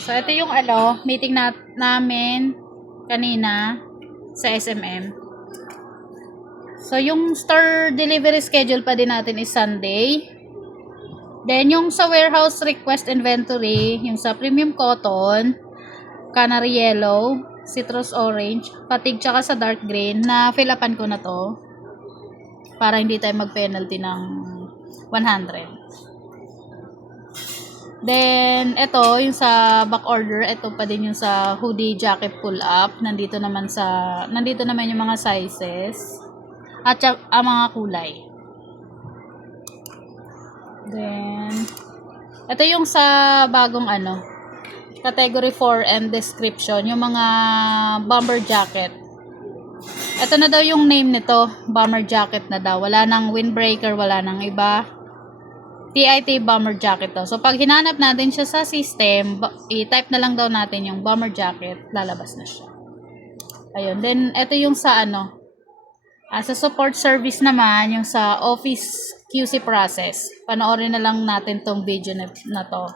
So, ito yung meeting namin kanina sa SMM. So, yung store delivery schedule pa din natin is Sunday. Then, yung sa warehouse request inventory, yung sa premium cotton, canary yellow, citrus orange, patig tsaka sa dark green, na fill upan ko na to. Para hindi tayo mag-penalty ng 100. Then, ito, yung sa back order, ito pa din yung sa hoodie jacket pull-up. Nandito naman yung mga sizes. At ang mga kulay. Then, ito yung sa bagong category 4 and description. Yung mga bomber jacket. Ito na daw yung name nito. Bomber jacket na daw. Wala nang windbreaker, wala nang iba. TIT bomber jacket to. So, pag hinanap natin siya sa system, i-type na lang daw natin yung bomber jacket, lalabas na siya. Ayun. Then, ito yung sa sa support service naman, yung sa office QC process. Panoorin na lang natin tong video na to.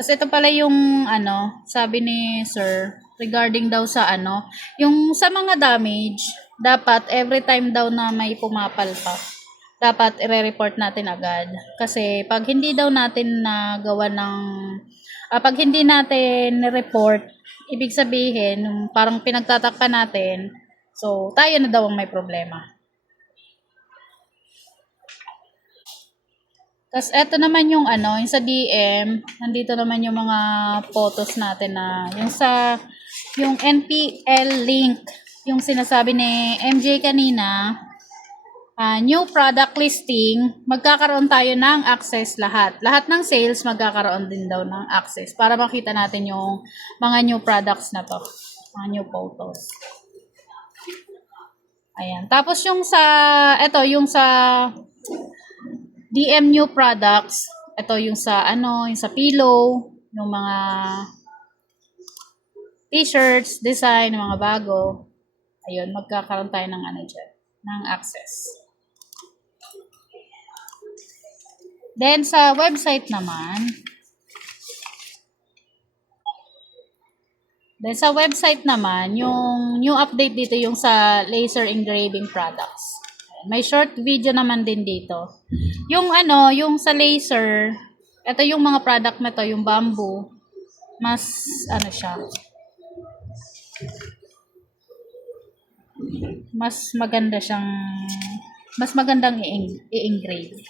Kasi ito pala yung sabi ni sir, regarding daw sa yung sa mga damage, dapat every time daw na may pumapalpak, dapat i-report natin agad. Kasi pag hindi daw natin nagawa pag hindi natin report, ibig sabihin, parang pinagtatakpan natin, so tayo na daw ang may problema. Tapos, eto naman yung yung sa DM, nandito naman yung mga photos natin na, yung NPL link, yung sinasabi ni MJ kanina, new product listing, magkakaroon tayo ng access lahat. Lahat ng sales, magkakaroon din daw ng access para makita natin yung mga new products na to, mga new photos. Ayan. Tapos yung yung sa DM new products, ito yung sa yung sa pillow, yung mga t-shirts, design, mga bago. Ayun, magkakaroon tayo ng dyan, ng access. Then sa website naman, yung new update dito yung sa laser engraving products. May short video naman din dito. Yung sa laser, ito yung mga product na to, yung bamboo, mas siya, mas magandang i-engrave.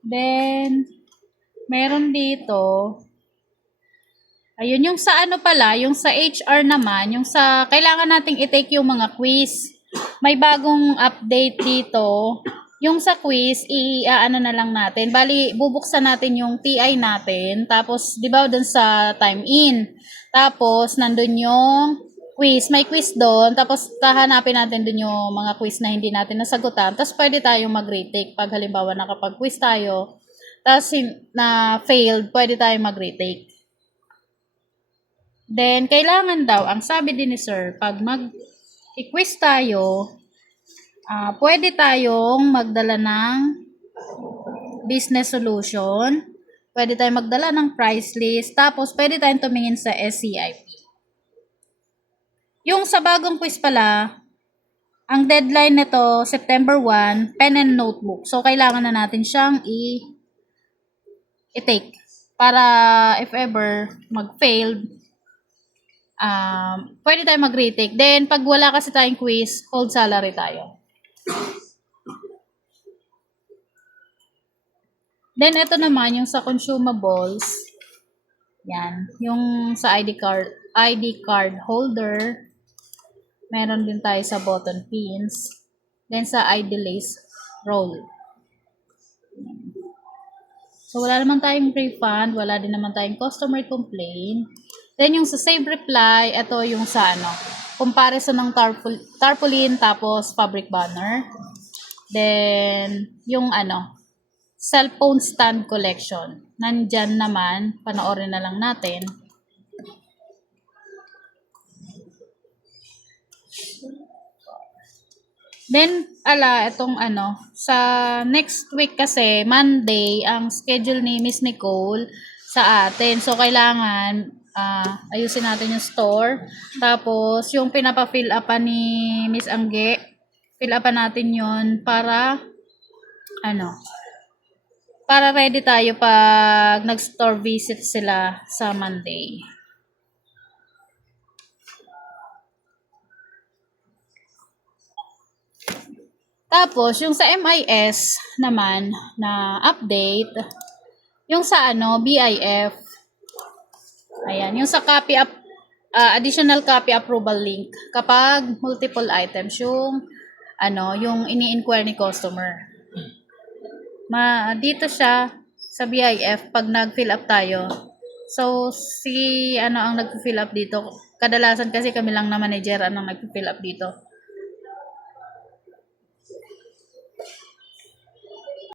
Then, meron dito, ayun, yung sa yung sa HR naman, yung sa, kailangan nating i-take yung mga quiz. May bagong update dito. Yung sa quiz, na lang natin. Bali, bubuksan natin yung TI natin. Tapos, di ba, dun sa time in. Tapos, nandun yung quiz. May quiz doon. Tapos, hahanapin natin dun yung mga quiz na hindi natin nasagutan. Tapos, pwede tayong mag-retake. Pag halimbawa, nakapag-quiz tayo, tapos na failed, pwede tayong mag-retake. Then, kailangan daw, ang sabi din ni sir, pag mag-quiz tayo, pwede tayong magdala ng business solution, pwede tayong magdala ng price list, tapos pwede tayong tumingin sa SCIP. Yung sa bagong quiz pala, ang deadline nito, September 1, pen and notebook. So, kailangan na natin siyang i-take para if ever mag-failed, pwede tayo mag-retake. Then, pag wala kasi tayong quiz, hold salary tayo. Then, ito naman, yung sa consumables. Yan. Yung sa ID card holder. Meron din tayo sa button pins. Then, sa ID lace roll. So, wala naman tayong refund. Wala din naman tayong customer complaint. Then, yung sa save reply, ito yung sa comparison ng tarpaulin tapos fabric banner. Then, yung cellphone stand collection. Nandyan naman, panoorin na lang natin. Then, itong sa next week kasi, Monday, ang schedule ni Miss Nicole sa atin. So, kailangan ayusin natin yung store. Tapos, yung pinapa-fill upan ni Miss Angge, fill upan natin yon para, para ready tayo pag nag-store visit sila sa Monday. Tapos, yung sa MIS naman na update, yung sa BIF, ayan, yung sa additional copy approval link kapag multiple items yung ini-inquire ni customer. Dito siya sa BIF pag nag-fill up tayo. So, ang nag-fill up dito. Kadalasan kasi kami lang na manager ang nag-fill up dito.